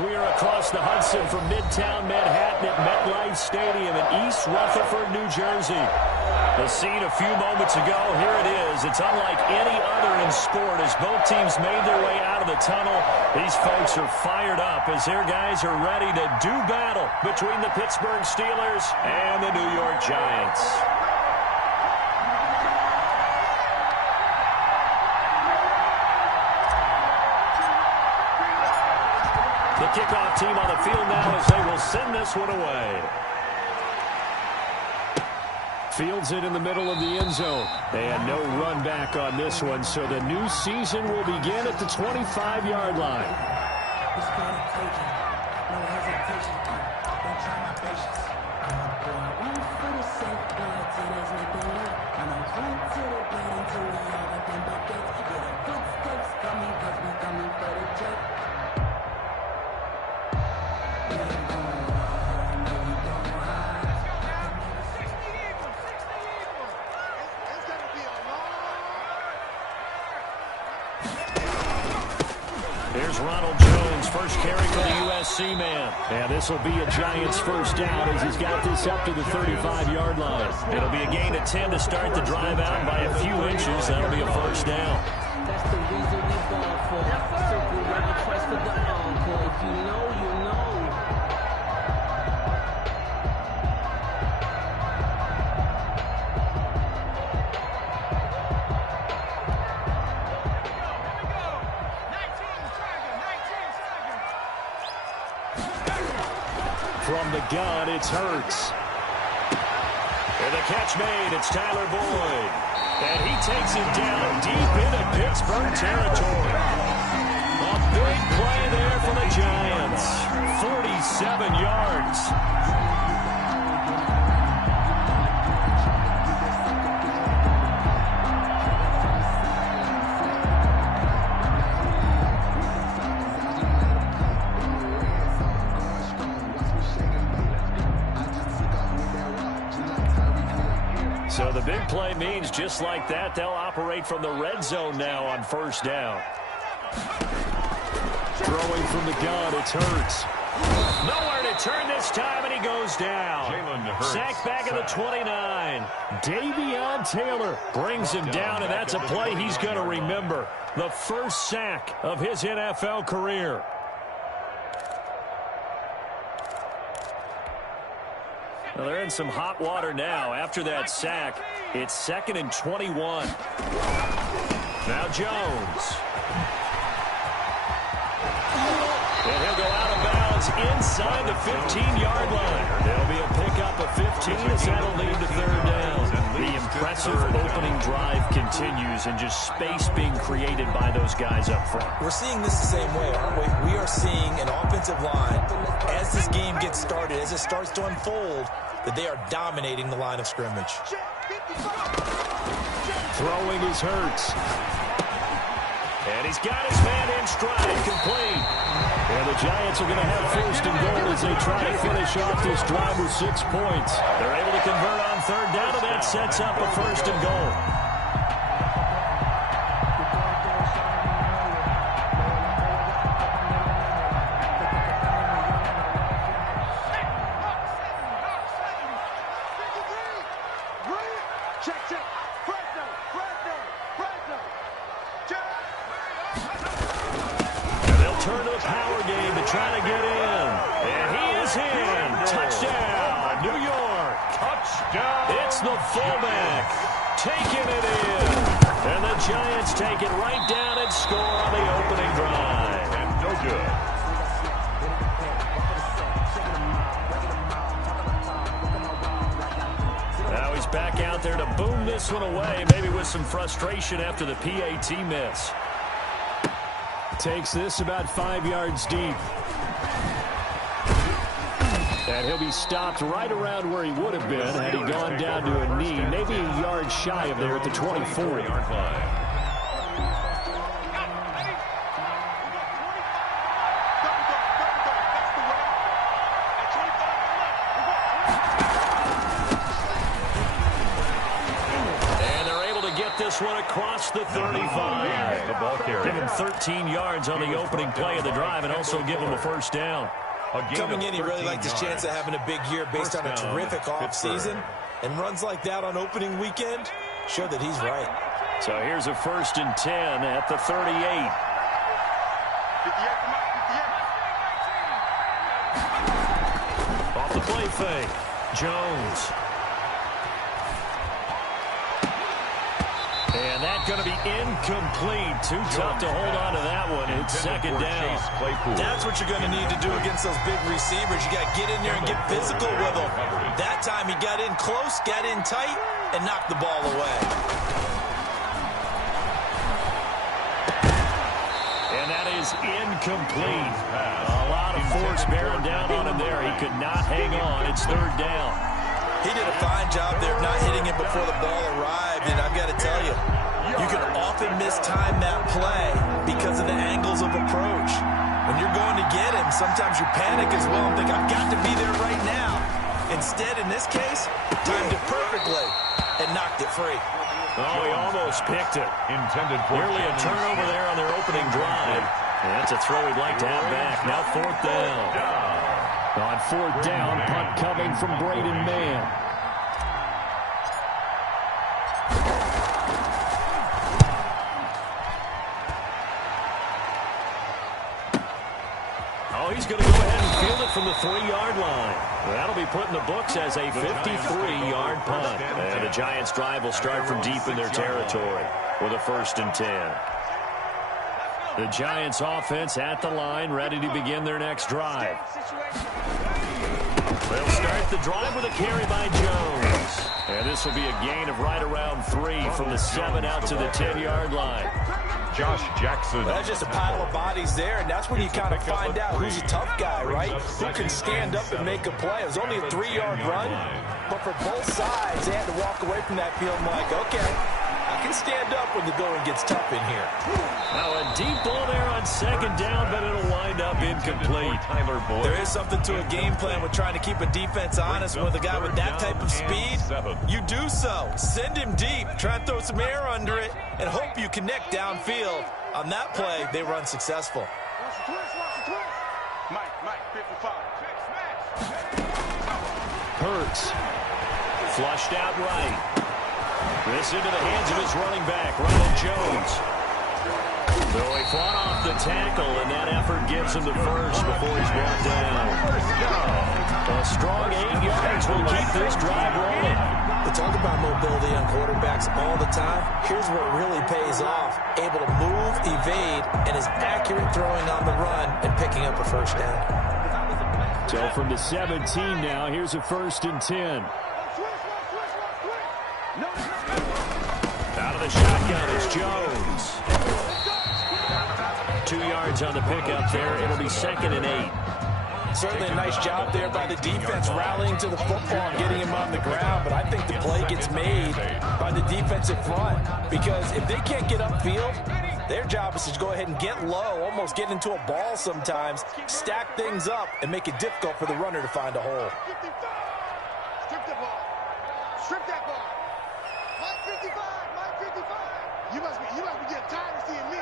We are across the Hudson from Midtown Manhattan at MetLife Stadium in East Rutherford, New Jersey. The scene a few moments ago, here it is. It's unlike any other in sport as both teams made their way out of the tunnel. These folks are fired up as their guys are ready to do battle between the Pittsburgh Steelers and the New York Giants. The kickoff team on the field now as they will send this one away. Fields it in the middle of the end zone. And no run back on this one, so the new season will begin at the 25-yard line. It's called Clayton. No hesitation. Don't try my patience. I'm a boy. One for the safe blood till there's nothing left. And I'm one to the blood until we all up in buckets. Yeah, the footsteps coming cause we coming for the jet. Here's Ronald Jones, first carry for the USC man. And this will be a Giants first down as he's got this up to the 35-yard line. It'll be a gain of 10 to start the drive out by a few inches. That'll be a first down. That's the reason we ball for. Circle round, press for the encore. If you know, you know. From the gun, it's Hurts. And the catch made, it's Tyler Boyd. And he takes it down deep into Pittsburgh territory. A big play there for the Giants. 47 yards. So the big play means just like that, they'll operate from the red zone now on first down. Throwing from the gun, it's Hurts. Nowhere to turn this time, and he goes down. Sack back at the 29. Davion Taylor brings him down, and that's a play he's going to remember. The first sack of his NFL career. Well, they're in some hot water now. After that sack, it's 2nd and 21. Now Jones. And he'll go out of bounds inside the 15-yard line. There'll be a pickup of 15 as that'll lead to third down. The impressive opening drive continues and just space being created by those guys up front. We're seeing this the same way, aren't we? We are seeing an offensive line, as this game gets started, as it starts to unfold, that they are dominating the line of scrimmage. Throwing his Hurts. And he's got his man in stride, complete. And the Giants are going to have first and goal as they try to finish off this drive with 6 points. They're able to convert on third down, and that sets up a first and goal. Turn to the power game to try to get in. And he is in. Touchdown, New York. Touchdown. It's the fullback taking it in. And the Giants take it right down and score on the opening drive. And no good. Now he's back out there to boom this one away, maybe with some frustration after the PAT miss. Takes this about 5 yards deep. And he'll be stopped right around where he would have been had he gone down to a knee, maybe a yard shy of there at the 24-yard line. this one across the 35. The ball carrier. Give him 13 yards on the opening play of the drive and also give him a first down. Coming in, he really liked his chance of having a big year based on a terrific offseason. And runs like that on opening weekend show that he's right. So here's a 1st and 10 at the 38. Off the play fake. Jones. And that's going to be incomplete. Too tough to hold on to that one. It's 2nd down. That's what you're going to need to do against those big receivers. You got to get in there and get physical with them. That time he got in close, got in tight, and knocked the ball away. And that is incomplete. A lot of force bearing down on him there. He could not hang on. It's 3rd down. He did a fine job there of not hitting it before the ball arrived, and I've got to tell you, you can often mistime that play because of the angles of approach. When you're going to get him, sometimes you panic as well and think, I've got to be there right now. Instead, in this case, timed it perfectly and knocked it free. Oh, he almost picked it. Intended for nearly a turnover there on their opening drive. And that's a throw he'd like to have back. Now 4th down. On 4th down, punt coming from Braden Mann. Oh, he's going to go ahead and field it from the 3-yard line. That'll be put in the books as a 53-yard punt. And the Giants' drive will start from deep in their territory with a 1st and 10. The Giants' offense at the line, ready to begin their next drive. They'll start the drive with a carry by Jones. And this will be a gain of right around 3 from the 7 out to the 10-yard line. Josh Jackson. Well, that's just a pile of bodies there, and that's when you kind of find out who's a tough guy, right? Who can stand up and make a play. It was only a 3-yard run, but for both sides, they had to walk away from that field like, okay, I can stand up when the going gets tough in here. Now a deep ball there on 2nd down, but it'll wind up incomplete. There is something to a game plan with trying to keep a defense honest. With a guy with that type of speed, you do so. Send him deep, try and throw some air under it, and hope you connect downfield. On that play, they were unsuccessful. Hurts. Flushed out right. This into the hands of his running back, Ronald Jones. So he fought off the tackle, and that effort gives him the first before he's brought down. A strong 8 yards will keep this drive rolling. We talk about mobility on quarterbacks all the time. Here's what really pays off. Able to move, evade, and is accurate throwing on the run and picking up a 1st down. So from the 17 now, here's a 1st and 10. Out of the shotgun is Jones. 2 yards on the pickup there. It'll be 2nd and 8. Certainly a nice job there by the defense rallying to the football and getting him on the ground, but I think the play gets made by the defensive front because if they can't get upfield, their job is to go ahead and get low, almost get into a ball sometimes, stack things up, and make it difficult for the runner to find a hole. Strip that ball. Strip that ball. Mike 55. Mike 55. You must be getting tired of seeing me.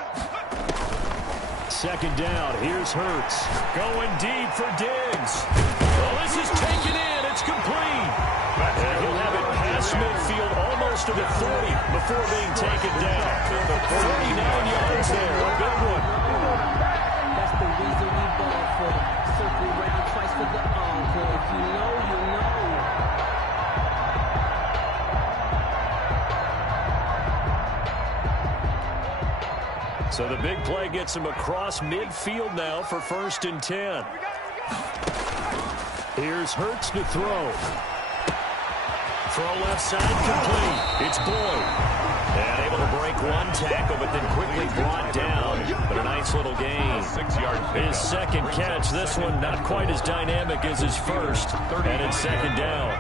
2nd down. Here's Hurts. Going deep for Diggs. Well, this is taken in. It's complete. And he'll have it past midfield almost to the 40 before being taken down. 39 yards there. A big one. That's the reason we ball for them. Circle round twice for the encore. If you know, you know. So the big play gets him across midfield now for 1st and 10. Here's Hurts to throw. Throw left side complete. It's Boyd. And able to break one tackle, but then quickly brought down. But a nice little gain. 6 yards. His 2nd catch. This one not quite as dynamic as his first. And it's 2nd down.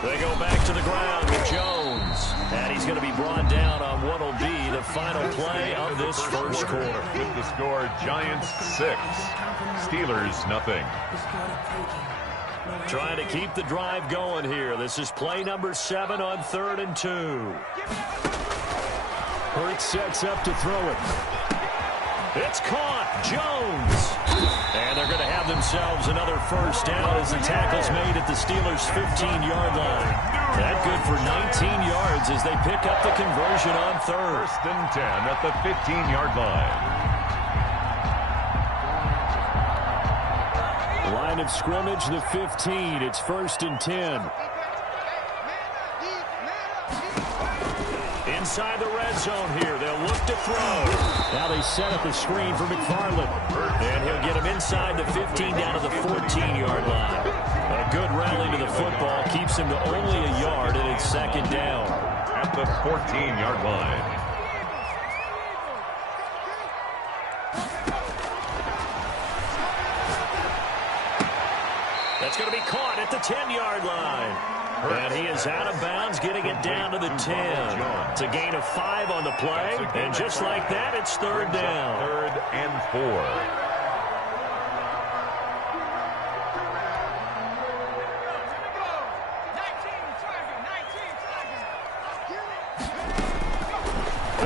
They go back to the ground with Jones. And he's going to be brought down on what will be the final play of this first quarter. With the score, Giants 6, Steelers nothing. Trying to keep the drive going here. This is play number 7 on 3rd and 2. Hurts sets up to throw it. It's caught. Jones. And they're going to have themselves another first down as the tackle's made at the Steelers' 15-yard line. That good for 19 yards as they pick up the conversion on 3rd. First and 10 at the 15-yard line. Line of scrimmage, the 15. It's 1st and 10. Inside the red zone here. They'll look to throw. Now they set up a screen for McFarland. And he'll get him inside the 15 down to the 14-yard line. A good rally to the football keeps him to only a yard, and it's 2nd down. At the 14-yard line. That's going to be caught at the 10-yard line. And he is out of bounds, getting it down to the 10. It's a gain of 5 on the play. And just like that, it's 3rd down. 3rd and 4.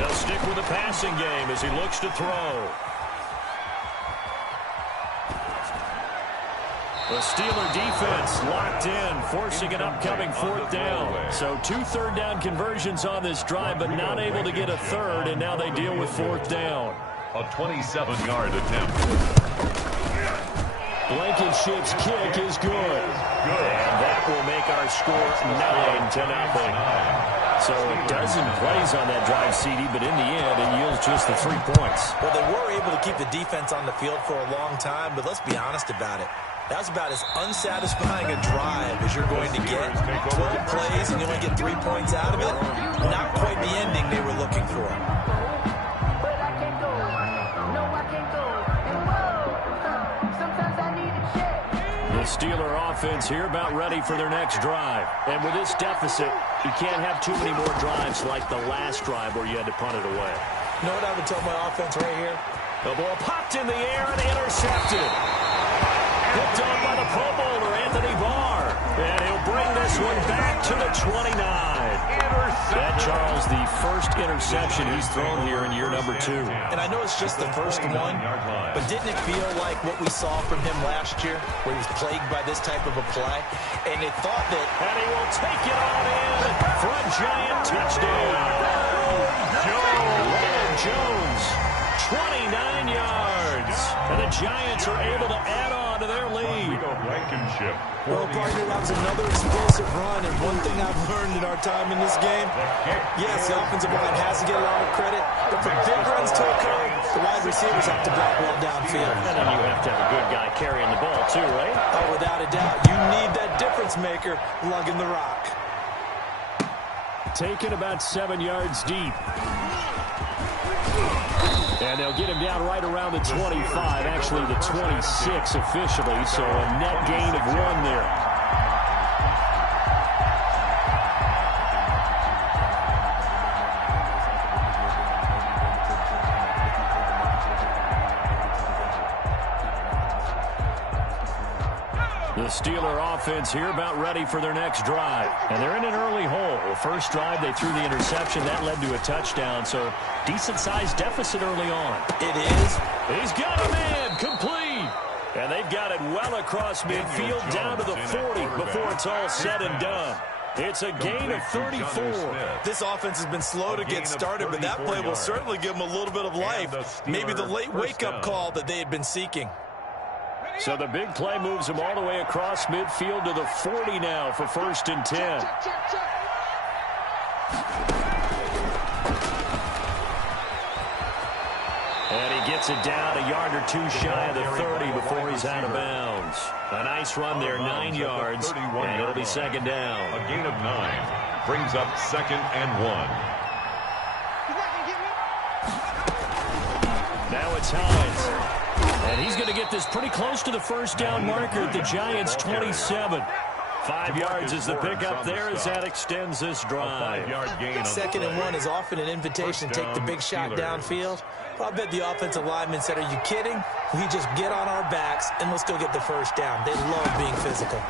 They'll stick with the passing game as he looks to throw. The Steeler defense locked in, forcing an upcoming 4th down. So 2 third-down conversions on this drive, but not able to get a 3rd, and now they deal with 4th down. A 27-yard attempt. Blankenship's kick is good. And that will make our score 9-0. So a dozen plays on that drive, CD, but in the end, it yields just the 3 points. Well, they were able to keep the defense on the field for a long time, but let's be honest about it. That's about as unsatisfying a drive as you're going to get. 12 plays and you only get 3 points out of it. Not quite the ending they were looking for. The Steeler offense here about ready for their next drive. And with this deficit, you can't have too many more drives like the last drive where you had to punt it away. You know what I would tell my offense right here? The ball popped in the air and intercepted. Picked on by the Pro Bowler, Anthony Barr. And he'll bring this one back to the 29. That, Charles, the first interception he's thrown here in year number 2. And I know it's just the first one, but didn't it feel like what we saw from him last year, where he was plagued by this type of a play? And they thought that... And he will take it on in for a giant touchdown. Jones, 29 yards. And the Giants are able to add on to their lead. Blankenship. Well, partner, that was another explosive run, and one thing I've learned in our time in this game, yes, the offensive line has to get a lot of credit, but for big runs to occur, the wide receivers have to block well downfield. And then you have to have a good guy carrying the ball, too, right? Oh, without a doubt. You need that difference maker lugging the rock. Taken about 7 yards deep. And they'll get him down right around the 25, actually the 26 officially, so a net gain of 1 there. The Steeler offense here about ready for their next drive. And they're in an early hole. The first drive, they threw the interception. That led to a touchdown, so decent-sized deficit early on. It is. He's got a man complete. And they've got it well across midfield down to the 40 before it's all said and done. It's a gain of 34. This offense has been slow to get started, but that play will certainly give them a little bit of life. Maybe the late wake-up call that they had been seeking. So the big play moves him all the way across midfield to the 40 now for 1st and 10. And he gets it down a yard or 2 shy of the 30 before he's out of bounds. A nice run there, 9 yards, and it'll be 2nd down. A gain of 9 brings up 2nd and 1. Now it's Hines. And he's going to get this pretty close to the first down marker at the Giants' 27. 5 yards is the pickup there as that extends this drive. 5-yard gain. Second and 1 is often an invitation to take the big shot downfield. Well, I bet the offensive lineman said, are you kidding? We just get on our backs and let's go get the first down. They love being physical.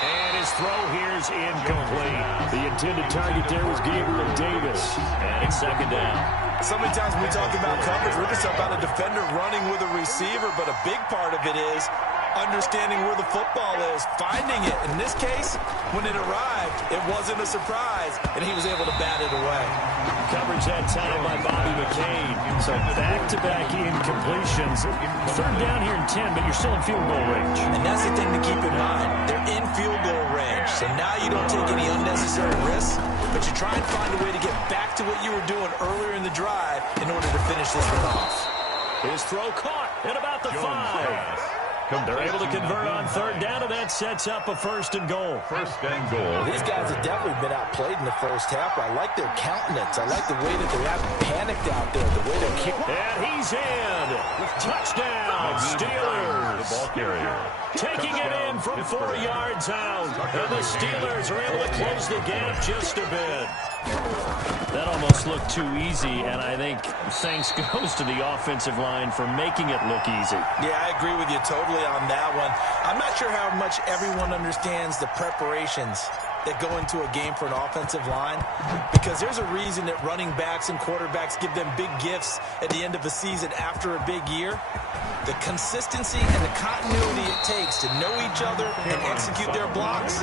And his throw here is incomplete. The intended target there was Gabriel Davis. And it's second down. So many times when we talk about coverage, we're just about a defender running with a receiver, but a big part of it is understanding where the football is, finding it. In this case, when it arrived, it wasn't a surprise, and he was able to bat it away. Coverage that time by Bobby McCain. So back-to-back incompletions. Third down here in 10, but you're still in field goal range. And that's the thing to keep in mind. They're in field goal range, so now you don't take any unnecessary risks, but you try and find a way to get back to what you were doing earlier in the drive in order to finish this one off. His throw caught at about the 5. They're able to convert on third down, and that sets up a first and goal. First and goal. These guys have definitely been outplayed in the first half. I like their countenance. I like the way that they haven't panicked out there, the way they're kicking. And he's in. Touchdown, Steelers. The ball carrier. Taking it in from 4 yards out. And the Steelers are able to close the gap just a bit. That almost looked too easy, and I think thanks goes to the offensive line for making it look easy. Yeah, I agree with you totally on that one. I'm not sure how much everyone understands the preparations that go into a game for an offensive line, because there's a reason that running backs and quarterbacks give them big gifts at the end of a season after a big year. The consistency and the continuity it takes to know each other and execute their blocks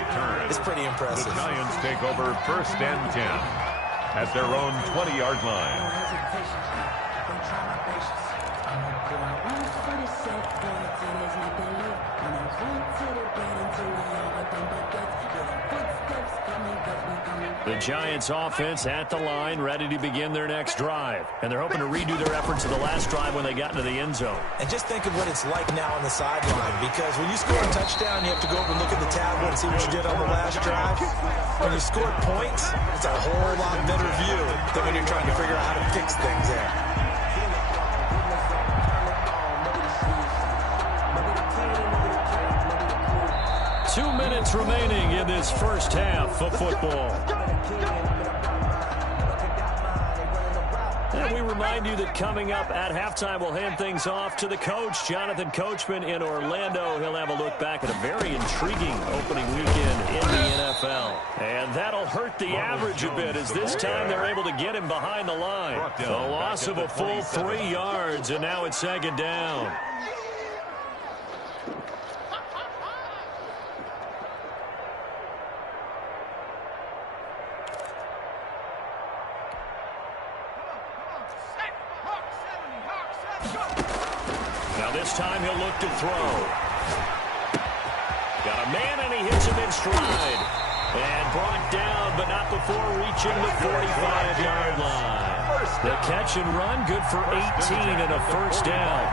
is pretty impressive. The Giants take over first and 10 at their own 20-yard line. No hesitation. Don't try my patience. I'm a boy. I run for the safe boy till there's nothing left. And I run to the bed until we all are done but that's where the footsteps coming cause we coming. The Giants offense at the line, ready to begin their next drive. And they're hoping to redo their efforts of the last drive when they got into the end zone. And just think of what it's like now on the sideline, because when you score a touchdown, you have to go over and look at the tablet and see what you did on the last drive. When you score points, it's a whole lot better view than when you're trying to figure out how to fix things there. Two minutes remaining in this first half of football. And we remind you that coming up at halftime, we'll hand things off to the coach, Jonathan Coachman in Orlando. He'll have a look back at a very intriguing opening weekend in the NFL. And that'll hurt the average a bit, as this time they're able to get him behind the line. A loss of a full 3 yards, and now it's second down. Now this time he'll look to throw. Got a man and he hits him in stride. And brought down, but not before reaching the 45-yard line. The catch and run, good for 18 and a first down.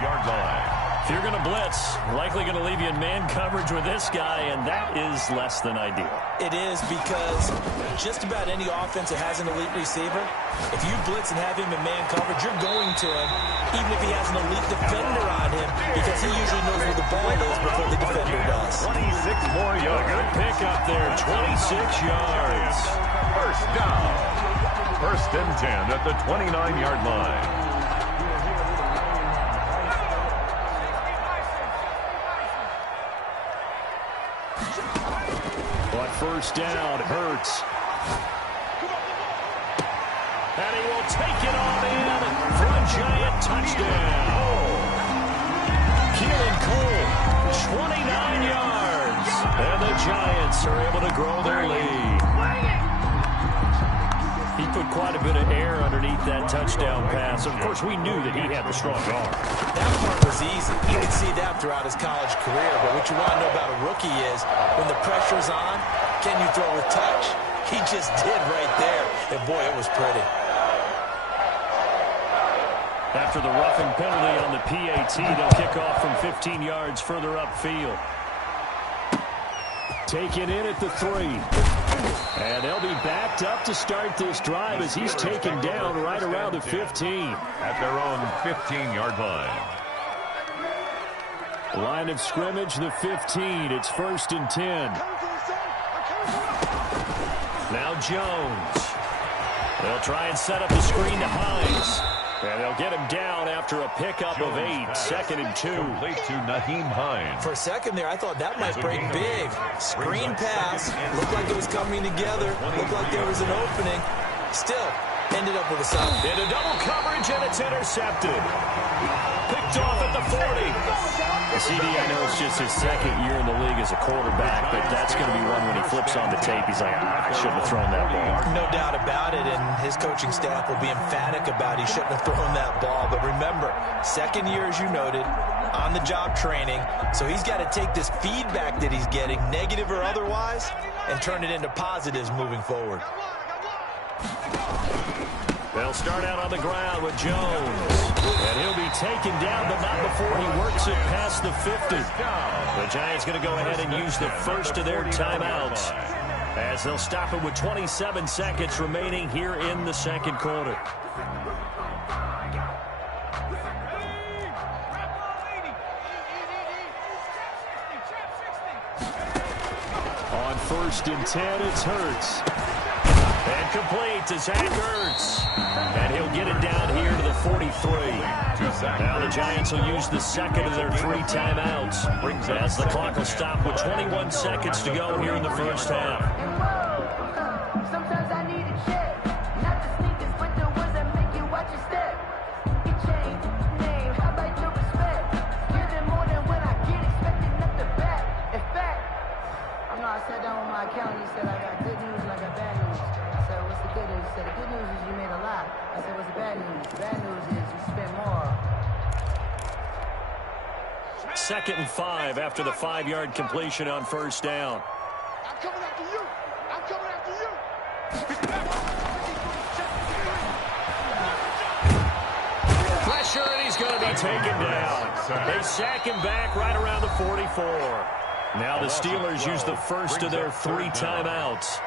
If you're going to blitz, likely going to leave you in man coverage with this guy, and that is less than ideal. It is, because just about any offense that has an elite receiver, if you blitz and have him in man coverage, you're going to him, even if he has an elite defender on him, because he usually knows where the ball is before the defender does. 26 more yards. Good pickup there, 26 yards. First down. First and 10 at the 29-yard line. But first down hurts. And he will take it on in for a giant touchdown. Keelan Cole, 29 yards. And the Giants are able to grow their lead. He put quite a bit of air underneath that touchdown pass. Of course, we knew that he had the strong arm. That part was easy. You could see that throughout his college career. But what you want to know about a rookie is, when the pressure's on, can you throw with touch? He just did right there. And boy, it was pretty. After the roughing penalty on the PAT, they'll kick off from 15 yards further upfield. Taken in at the 3. And they'll be backed up to start this drive as he's taken down right around the 15. At their own 15-yard line. Line of scrimmage, the 15. It's 1st and 10. Now Jones. They'll try and set up the screen to Hines. And they'll get him down after a pickup of 8. 2nd and 2. Complete to Nyheim Hines. For a second there, I thought that might break big. Screen pass. Looked like it was coming together. Looked like there was an opening. Still, ended up with a sack. Into double coverage, and it's intercepted. Picked off at the 40. CD, I know it's just his 2nd year in the league as a quarterback, but that's going to be one when he flips on the tape. He's like, I shouldn't have thrown that ball. No doubt about it, and his coaching staff will be emphatic about he shouldn't have thrown that ball. But remember, 2nd year, as you noted, on-the-job training, so he's got to take this feedback that he's getting, negative or otherwise, and turn it into positives moving forward. They'll start out on the ground with Jones. And he'll be taken down, but not before he works it past the 50. The Giants going to go ahead and use the first of their timeouts, as they'll stop it with 27 seconds remaining here in the 2nd quarter. On 1st and 10, it's Hurts. And complete to Zach Ertz. And he'll get it down here to the 43. Now the Giants will use the 2nd of their 3 timeouts, as the clock will stop with 21 seconds to go here in the 1st half. Sometimes I need a check, not the sneakers, but the ones that make you watch your step. Your chain, name, how about your respect? Give them more than when I get expected, not the back. In fact, I know I sat down with my accountant, he said I got good news and I got bad news. I said, what's the good news? He said, the good news is you made a lot. I said, what's the bad news? The bad news is you spent more. 2nd and 5 after the 5-yard completion on 1st down. I'm coming after you. I'm coming after you. Pressure, and he's going to be taken down. They sack him back right around the 44. Now the Steelers use the first of their 3 timeouts,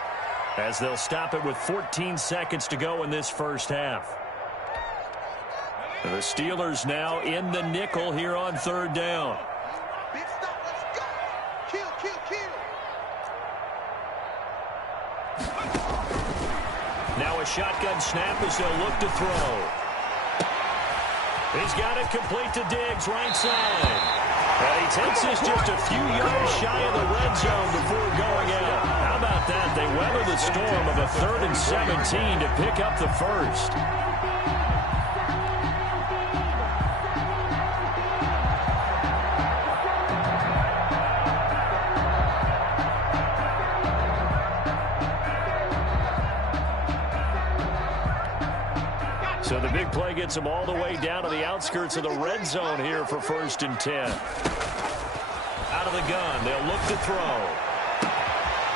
as they'll stop it with 14 seconds to go in this 1st half. The Steelers now in the nickel here on 3rd down. Big stop. Let's go. Kill, kill, kill. Now a shotgun snap as they'll look to throw. He's got it complete to Diggs, right side. And he takes this just a few yards shy of the red zone before going out. How about that? They weather the storm of a 3rd and 17 to pick up the first. So the big play gets him all the way down to the outskirts of the red zone here for 1st and 10. Out of the gun, they'll look to throw.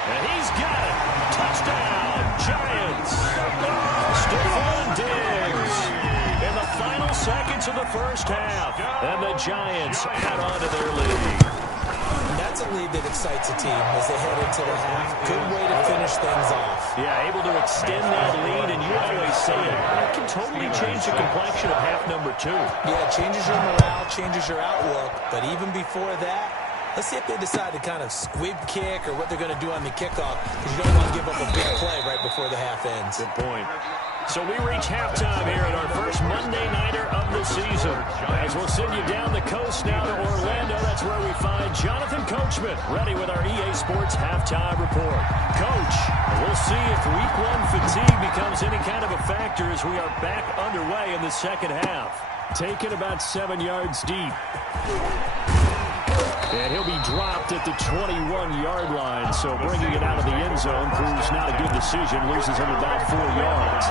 And he's got it. Touchdown, Giants. Stephon Diggs in the final seconds of the 1st half. And the Giants add on to their lead. That's a lead that excites a team as they head into the half. Good way to finish things off. Yeah, able to extend that lead, and you always say it. It can totally change the complexion of half number 2. Yeah, it changes your morale, changes your outlook. But even before that, let's see if they decide to kind of squib kick or what they're going to do on the kickoff, because you don't want to give up a big play right before the half ends. Good point. So we reach halftime here at our first Monday Nighter of the season. As we'll send you down the coast now to Orlando, that's where we find Jonathan Coachman, ready with our EA Sports Halftime Report. Coach, we'll see if Week 1 fatigue becomes any kind of a factor as we are back underway in the 2nd half. Taken about 7 yards deep. And he'll be dropped at the 21-yard line, so bringing it out of the end zone proves not a good decision, loses him about 4 yards.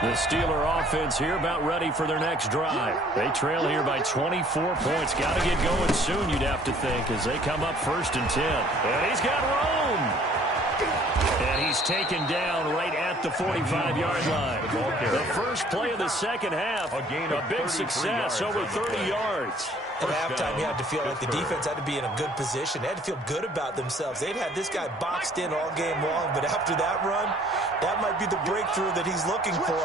The Steeler offense here about ready for their next drive. They trail here by 24 points. Got to get going soon, you'd have to think, as they come up 1st and 10. And he's got room. And he's taken down right at at the 45-yard line. The first play of the second half, a big success, over 30 yards. At halftime, you had to feel like the defense had to be in a good position. They had to feel good about themselves. They'd had this guy boxed in all game long, but after that run, that might be the breakthrough that he's looking for.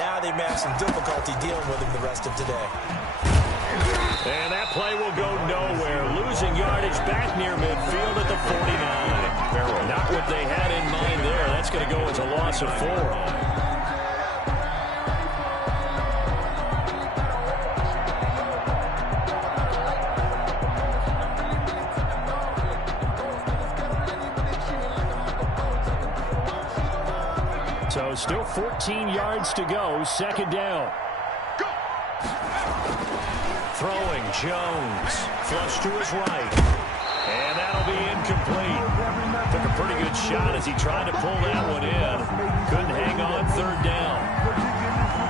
Now they may have some difficulty dealing with him the rest of today. And that play will go nowhere. Losing yardage back near midfield at the 49. Not what they had in mind there. That's going to go as a loss of 4. So still 14 yards to go. Second down. Throwing, Jones. Flush to his right. And that'll be incomplete. Took a pretty good shot as he tried to pull that one in. Couldn't hang on third down.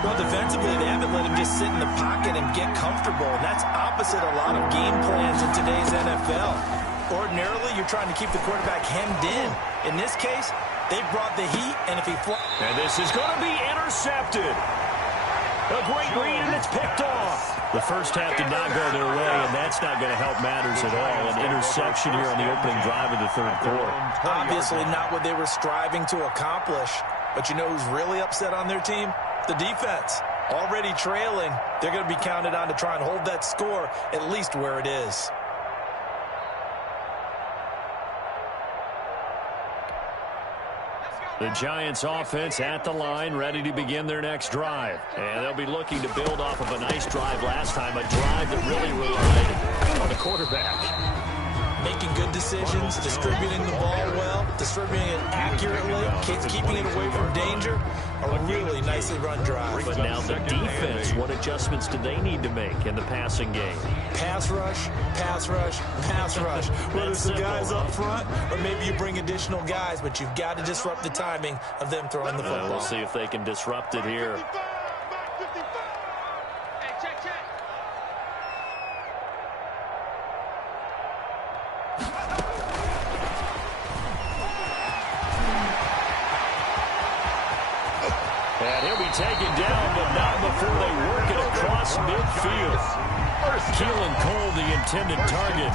Well, defensively, they haven't let him just sit in the pocket and get comfortable. And that's opposite a lot of game plans in today's NFL. Ordinarily, you're trying to keep the quarterback hemmed in. In this case, they brought the heat, and if he and this is going to be intercepted. A great read, and it's picked off. The first half did not go their way, and that's not going to help matters at all. An interception here on the opening drive of the third quarter. Obviously not what they were striving to accomplish. But you know who's really upset on their team? The defense. Already trailing, they're going to be counted on to try and hold that score at least where it is. The Giants offense at the line, ready to begin their next drive. And they'll be looking to build off of a nice drive last time, a drive that really relied on the quarterback. Making good decisions, distributing the ball well, distributing it accurately, keeping it away from danger. A really nicely run drive. But now the defense, what adjustments do they need to make in the passing game? Pass rush, pass rush, pass rush. Whether it's the guys up front or maybe you bring additional guys, but you've got to disrupt the timing of them throwing the football. We'll see if they can disrupt it here. And he'll be taken down, but not before they work it across midfield. Keelan Cole, the intended target.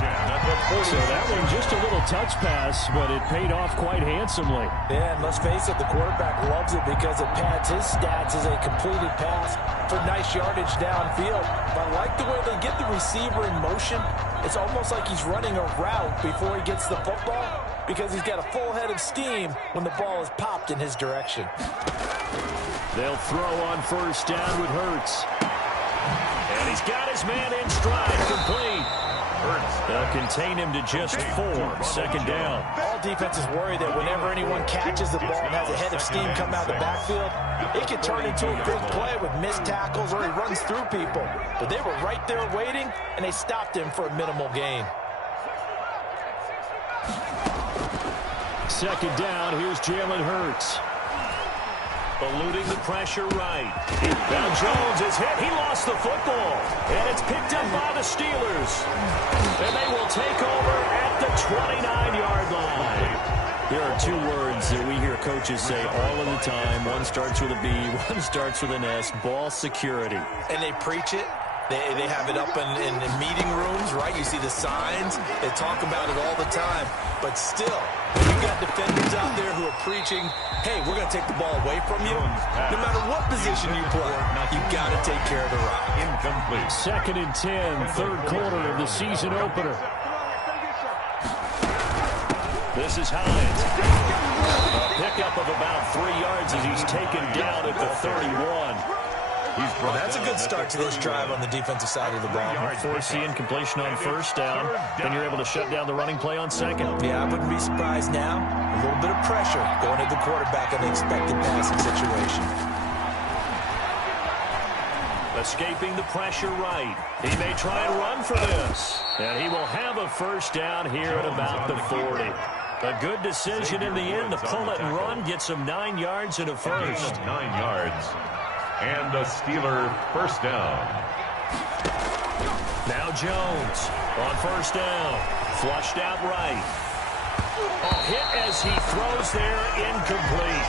So that one just a little touch pass, but it paid off quite handsomely. Yeah, and let's face it, the quarterback loves it because it pads his stats as a completed pass for nice yardage downfield. But I like the way they get the receiver in motion. It's almost like he's running a route before he gets the football because he's got a full head of steam when the ball is popped in his direction. They'll throw on first down with Hurts. And he's got his man in stride, complete. They'll contain him to just 4. Second down. All defenses worry that whenever anyone catches the ball and has a head of steam come out of the backfield, it can turn into a big play with missed tackles or he runs through people. But they were right there waiting, and they stopped him for a minimal gain. Second down, here's Jalen Hurts. Eluding the pressure right. Now Jones is hit. He lost the football. And it's picked up by the Steelers. And they will take over at the 29-yard line. There are 2 words that we hear coaches say all of the time. One starts with a B, one starts with an S. Ball security. And they preach it. They have it up in meeting rooms, right? You see the signs. They talk about it all the time. But still, you've got defenders out there who are preaching, hey, we're going to take the ball away from you. No matter what position you play, you've got to take care of the rock. Incomplete. Second and 10, third quarter of the season opener. This is Hines. A pickup of about 3 yards as he's taken down at the 31. Well, that's a good start to this drive on the defensive side of the ball. Forcing incompletion on first down. Then you're able to shut down the running play on second. Yeah, I wouldn't be surprised now. A little bit of pressure going at the quarterback in the expected passing situation. Escaping the pressure right. He may try and run for this. And he will have a first down here at about the 40. A good decision in the end to pull it and run. Gets him 9 yards and a first. 9 yards. And a Steeler first down. Now Jones on first down. Flushed out right. Hit as he throws there, incomplete.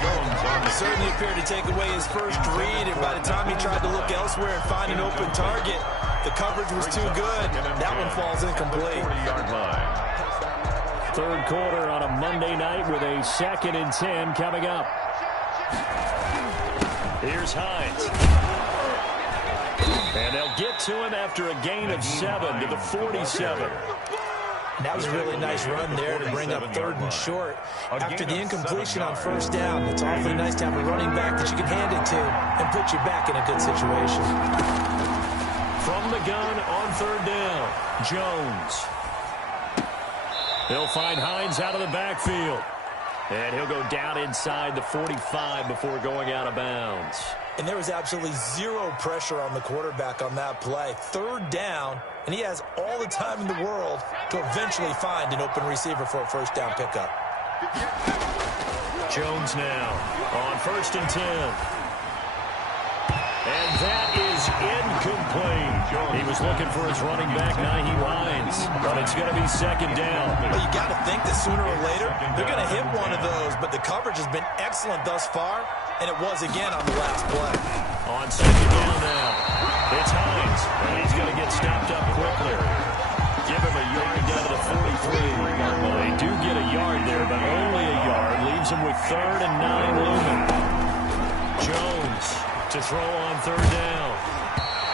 He certainly appeared to take away his first read, and by the time he tried to look elsewhere and find an open target, the coverage was too good. That one falls incomplete. Third quarter on a Monday night with a 2nd and 10 coming up. Here's Hines. And they'll get to him after a gain of 7 to the 47. That was a really nice run there to bring up 3rd and short. After the incompletion on 1st down, it's awfully nice to have a running back that you can hand it to and put you back in a good situation. From the gun on 3rd down, Jones. He'll find Hines out of the backfield. And he'll go down inside the 45 before going out of bounds. And there was absolutely zero pressure on the quarterback on that play. 3rd down, and he has all the time in the world to eventually find an open receiver for a 1st down pickup. Jones now on 1st and 10. And that is incomplete. He was looking for his running back, Nyheim Hines, but it's going to be 2nd down. Well, you got to think that sooner or later they're going to hit one of those, but the coverage has been excellent thus far, and it was again on the last play. On 2nd down now, it's Hines, and he's going to get stopped up quickly. Give him a yard down to the 43. Well, they do get a yard there, but only a yard. Leaves him with 3rd and 9 looming. Jones to throw on 3rd down.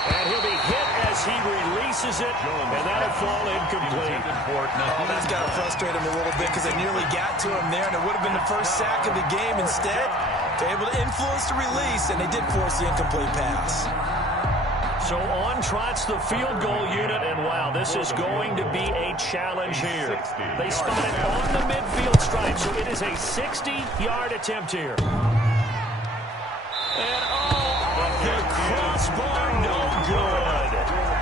And he'll be hit as he releases it, and that'll fall incomplete. Oh, that's got to frustrate him a little bit because they nearly got to him there, and it would have been the first sack of the game. Instead, they're able to influence the release, and they did force the incomplete pass. So on trots the field goal unit, and wow, this is going to be a challenge here. They spot it on the midfield stripe, so it is a 60-yard attempt here. And the crossbar, no good.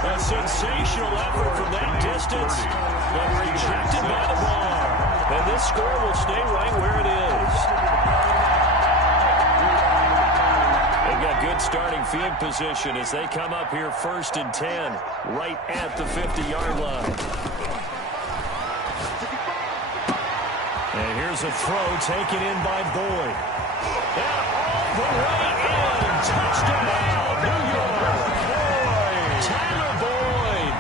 A sensational effort from that distance, but rejected by the bar. And this score will stay right where it is. They've got good starting field position as they come up here 1st and 10, right at the 50-yard line. And here's a throw taken in by Boyd. And all the way in. Touchdown, New York. Tyler Boyd,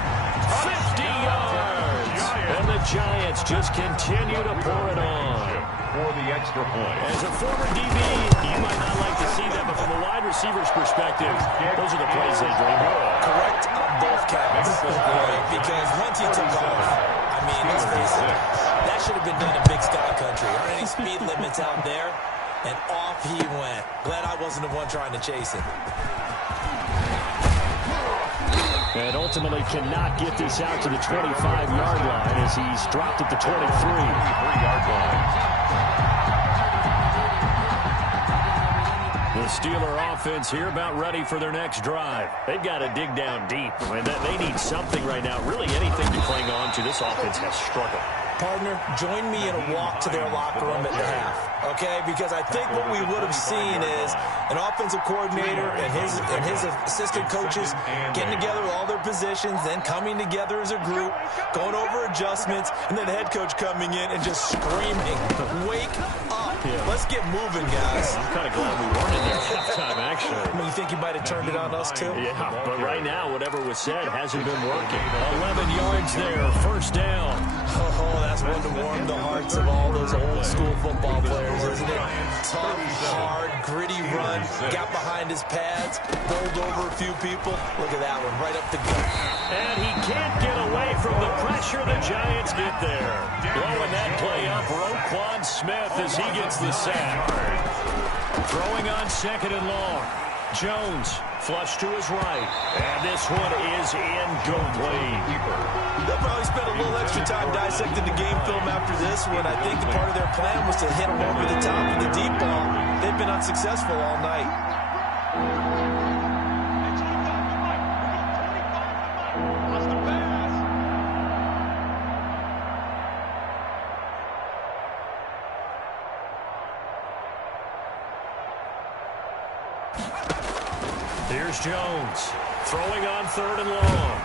50 yards. And the Giants just continue to pour it on. For the extra point. As a former DB, you might not like to see that, but from a wide receiver's perspective, those are the plays they dream of. Correct on both counts. Because once he took off, I mean, let's face it, that should have been done in Big Sky Country. Aren't any speed limits out there? And off he went. Glad I wasn't the one trying to chase him. And ultimately cannot get this out to the 25-yard line as he's dropped at the 23-yard line. The Steeler offense here about ready for their next drive. They've got to dig down deep. I mean, they need something right now, really anything to cling on to. This offense has struggled. Partner, join me in a walk to their locker room at the half, okay? Because I think what we would have seen is an offensive coordinator and his assistant coaches getting together with all their positions, then coming together as a group, going over adjustments, and then the head coach coming in and just screaming, "Wake up. Let's get moving, guys." I'm kind of glad we weren't in there at halftime, actually. I mean, you think you might have turned it on us, too? Yeah, but right now, whatever was said hasn't been working. 11 yards there, 1st down. Oh, that's one to warm the hearts of all those old school football players, isn't it? Tough, hard, gritty run, got behind his pads, bowled over a few people. Look at that one, right up the gut. And he can't get away from the pressure the Giants get there. Blowing that play up, Roquan Smith as he gets the sack. Throwing on 2nd and long. Jones, flush to his right. And this one is incomplete. They'll probably spend a little extra time dissecting the game film after this one. I think the part of their plan was to hit him over the top of the deep ball. They've been unsuccessful all night. Here's Jones, throwing on 3rd and long.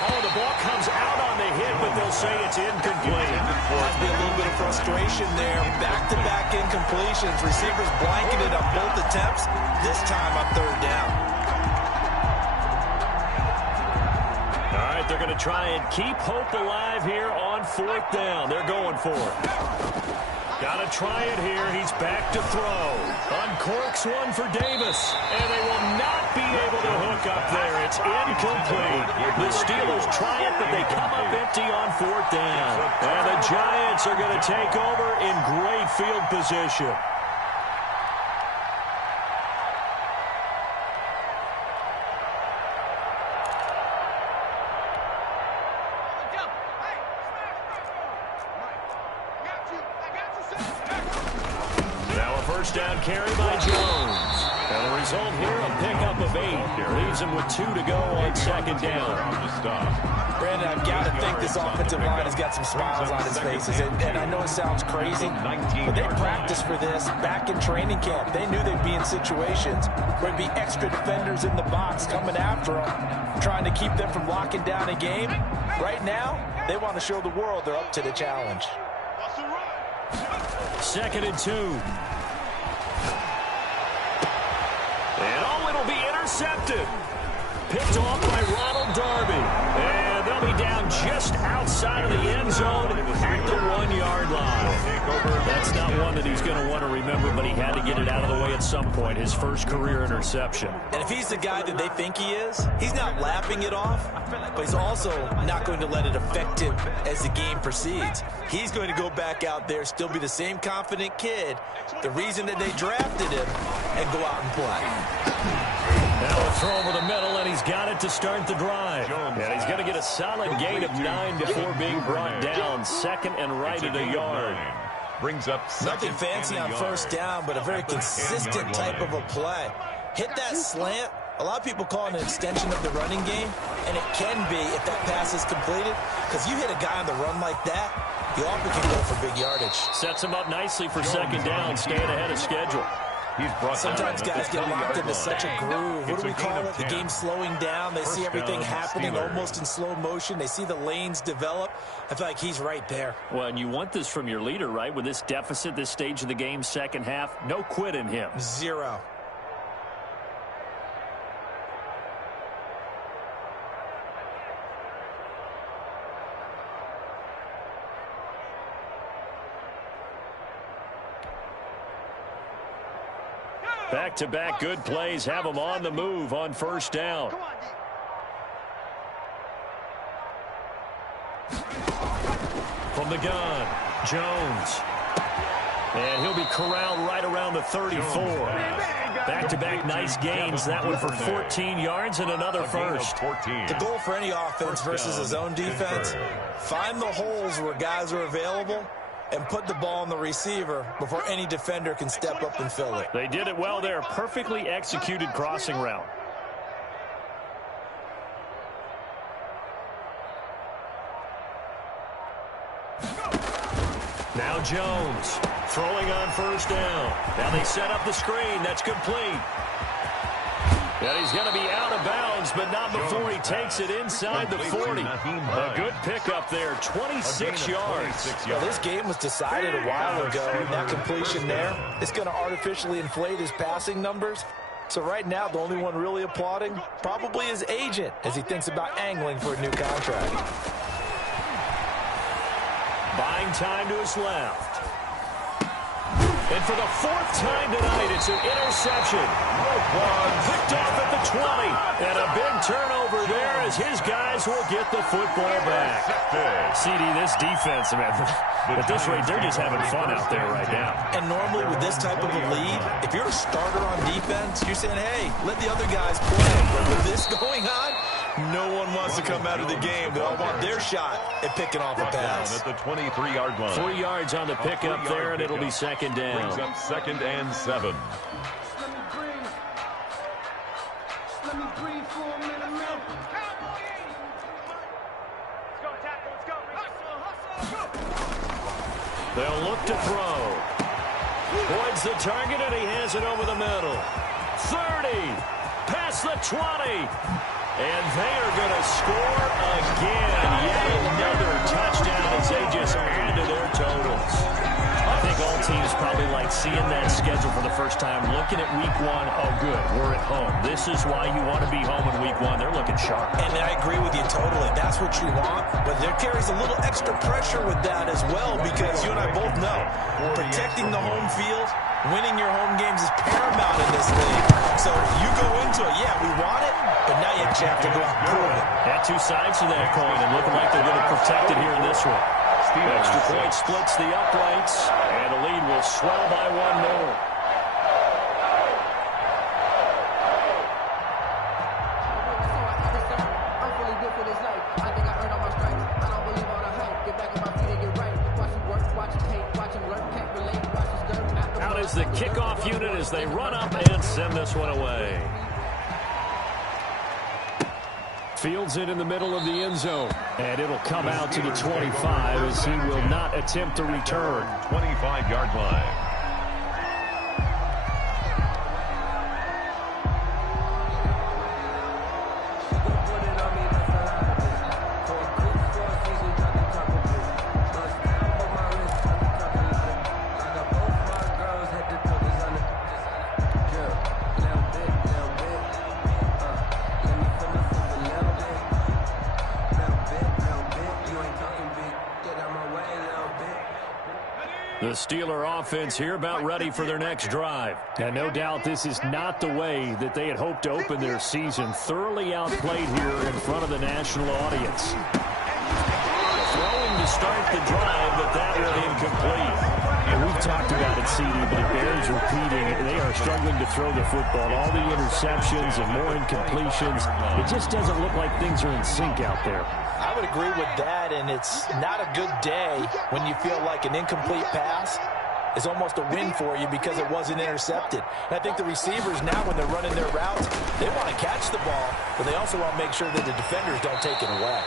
Oh, the ball comes out on the hit, but they'll say it's incomplete. Might be a little bit of frustration there. Back-to-back incompletions. Receivers blanketed on both attempts. This time on third down. All right, they're going to try and keep hope alive here on fourth down. They're going for it. Got to try it here. He's back to throw. Uncorks one for Davis. And they will not be able to hook up there. It's incomplete. The Steelers try it, but they come up empty on fourth down. And the Giants are going to take over in great field position. First down carry by Jones. And the result here, a pickup of 8. Leaves him with 2 to go on second down. Brandon, I've got to think this offensive line has got some smiles on his faces. And I know it sounds crazy, but they practiced for this back in training camp. They knew they'd be in situations where there'd be extra defenders in the box coming after them, trying to keep them from locking down a game. Right now, they want to show the world they're up to the challenge. Second and 2. And oh, it'll be intercepted. Picked off by Ronald Darby. And they'll be down just outside of the end zone at the 1-yard line. That's not one that he's going to want to remember, but he had to get it out of the way at some point. His first career interception. And if he's the guy that they think he is, he's not laughing it off, but he's also not going to let it affect him as the game proceeds. He's going to go back out there, still be the same confident kid, the reason that they drafted him, and go out and play. Now a throw over the middle, and he's got it to start the drive. And he's going to get a solid gain of 9 before being brought down. Second and right at a yard. Brings up nothing fancy on first down, but a very consistent type of a play. Hit that slant. A lot of people call it an extension of the running game, and it can be if that pass is completed, because you hit a guy on the run like that, you often can go for big yardage. Sets him up nicely for second down, staying ahead of schedule. Sometimes guys get locked into such a groove. What do we call it? The game's slowing down. They see everything happening almost in slow motion. They see the lanes develop. I feel like he's right there. Well, and you want this from your leader, right? With this deficit, this stage of the game, second half, no quit in him. 0. Back-to-back good plays have him on the move on first down. From the gun, Jones. And he'll be corralled right around the 34. Back-to-back nice gains. That one for 14 yards and another first. The goal for any offense versus his own defense, find the holes where guys are available and put the ball on the receiver before any defender can step up and fill it. They did it well there. Perfectly executed crossing route. Now Jones throwing on first down. Now they set up the screen. That's complete. And he's going to be out of bounds, but not before he takes it inside the 40. A good pickup there, 26 yards. Well, this game was decided a while ago, and that completion there is going to artificially inflate his passing numbers. So right now, the only one really applauding probably his agent as he thinks about angling for a new contract. Buying time to his left. And for the 4th time tonight, it's an interception. Picked off at the 20. And a big turnover there as his guys will get the football back. CD, this defense, man, at this rate, they're just having fun out there right now. And normally with this type of a lead, if you're a starter on defense, you're saying, hey, let the other guys play. But with this going on, no one wants to come out of the game. They all want their shot at picking off a pass. At the 23-yard line. 3 yards on the pickup there, and it'll be second down. Brings up second and 7. Let me breathe for a minute. They'll look to throw. Boyd's the target, and he has it over the middle. 30. Past the 20. And they are going to score again. Yet another touchdown as they just add to their totals. I think all teams probably like seeing that schedule for the first time, looking at week one. Oh, good, we're at home. This is why you want to be home in week one. They're looking sharp. And I agree with you totally. That's what you want. But there carries a little extra pressure with that as well, because you and I both know protecting the home field, winning your home games is paramount in this league. So you go into it, yeah, we want it, but now you have to go out and prove it. Had two sides to that coin, and looking like they're going to protect it here in this one. Extra point splits the uprights, and the lead will swell by one more. Out is the kickoff unit as they run up and send this one away. Fields it in the middle of the end zone. And it'll come out to the 25 as he will not attempt to return. 25-yard line. The Steeler offense here about ready for their next drive. And no doubt this is not the way that they had hoped to open their season. Thoroughly outplayed here in front of the national audience. Throwing to start the drive, but that was incomplete. And we've talked about it, CD, but it bears repeating. They are struggling to throw the football. All the interceptions and more incompletions. It just doesn't look like things are in sync out there. I would agree with that, and it's not a good day when you feel like an incomplete pass is almost a win for you because it wasn't intercepted. And I think the receivers now, when they're running their routes, they want to catch the ball, but they also want to make sure that the defenders don't take it away.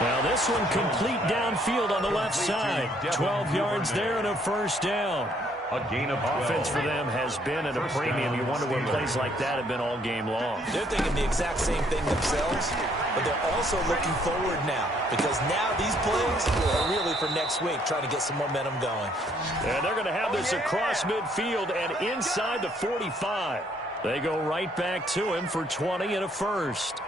Well, this one complete downfield on the left side. 12 yards there and a first down. A gain of 12. Offense for them has been at a premium. You wonder where plays like that have been all game long. They're thinking the exact same thing themselves, but they're also looking forward now because now these plays are really for next week, trying to get some momentum going. And they're going to have this across midfield and inside the 45. They go right back to him for 20 and a first.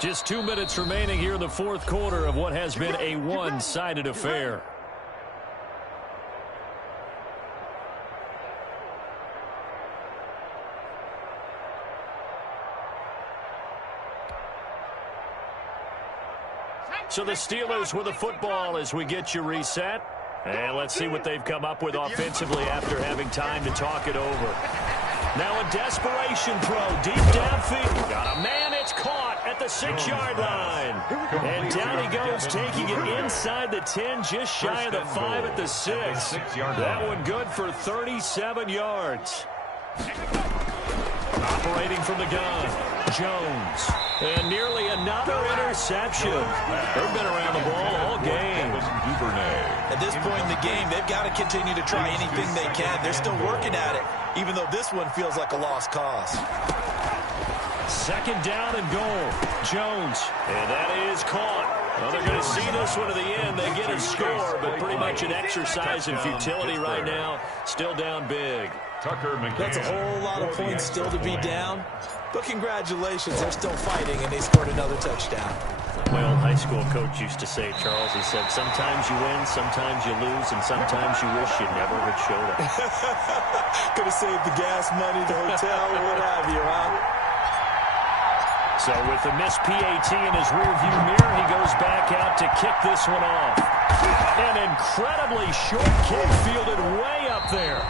Just 2 minutes remaining here in the fourth quarter of what has been a one-sided affair. So the Steelers with the football as we get you reset. And let's see what they've come up with offensively after having time to talk it over. Now a desperation throw deep downfield. Got a man, it's caught at the 6-yard line. And down he goes, taking it inside the 10, just shy of the 5 at the 6. That one good for 37 yards. Operating from the gun, Jones. And nearly another interception. They've been around the ball all game. At this point in the game, they've got to continue to try anything they can. They're still working at it, even though this one feels like a lost cause. Second down and goal. Jones. And that is caught. Well, they're going to see this one to the end. They get a score, but pretty much an exercise in futility right now. Still down big. That's a whole lot of points still to be down. But congratulations, they're still fighting, and they scored another touchdown. My old high school coach used to say, Charles, he said, sometimes you win, sometimes you lose, and sometimes you wish you never had showed up. Could have saved the gas money, the hotel, what have you, huh? So with the missed PAT in his rearview mirror, he goes back out to kick this one off. An incredibly short kick fielded way up there.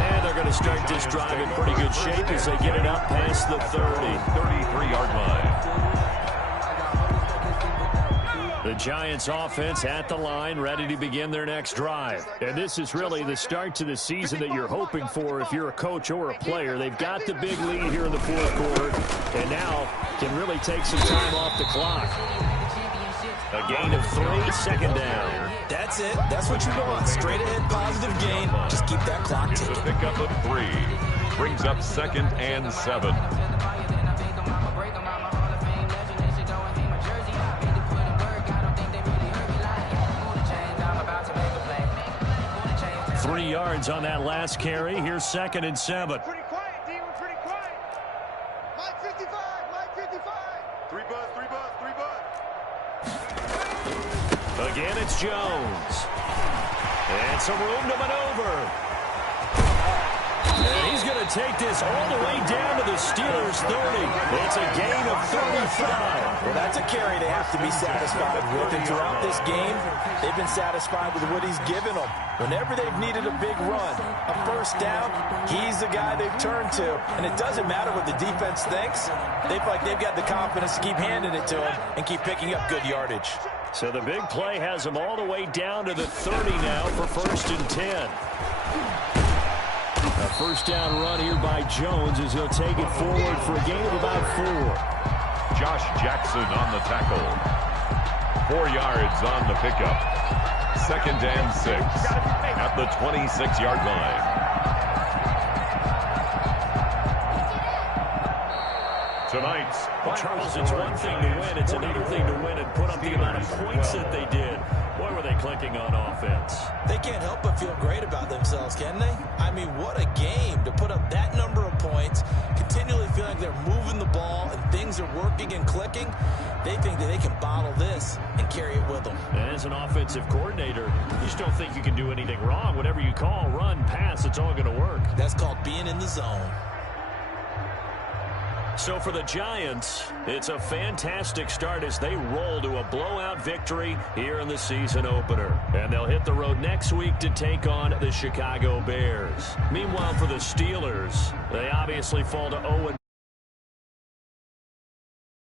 And they're going to start this drive in pretty good shape as they get it up past the 33-yard line. The Giants offense at the line, ready to begin their next drive. And this is really the start to the season that you're hoping for if you're a coach or a player. They've got the big lead here in the fourth quarter, and now can really take some time off the clock. A gain of 3, second down. That's it. That's what you want. Straight ahead, positive gain. Just keep that clock ticking. The pickup of 3 brings up 2nd and 7. yards on that last carry. Here's 2nd and 7. Pretty quiet, D. We're pretty quiet. Mike 55, Mike 55. 3 buzz, 3 buzz, 3 buzz. Again, it's Jones. And some room to maneuver. And he's going to take this all the way down to the Steelers' 30. It's a gain of 35. Well, that's a carry they have to be satisfied with. And throughout this game, they've been satisfied with what he's given them. Whenever they've needed a big run, a first down, he's the guy they've turned to. And it doesn't matter what the defense thinks. They feel like they've got the confidence to keep handing it to him and keep picking up good yardage. So the big play has them all the way down to the 30 now for 1st and 10. A first down run here by Jones as he'll take it forward for a gain of about 4. Josh Jackson on the tackle. 4 yards on the pickup. 2nd and 6 at the 26-yard line. Tonight's Charles, it's one thing to win. It's another thing to win and put up the amount of points that they did. Boy, were they clicking on offense. They can't help but feel great about themselves, can they? I mean, what a game to put up that number of points, continually feel like they're moving the ball and things are working and clicking. They think that they can bottle this and carry it with them. And as an offensive coordinator, you just don't think you can do anything wrong. Whatever you call, run, pass, it's all going to work. That's called being in the zone. So for the Giants, it's a fantastic start as they roll to a blowout victory here in the season opener. And they'll hit the road next week to take on the Chicago Bears. Meanwhile, for the Steelers, they obviously fall to 0-.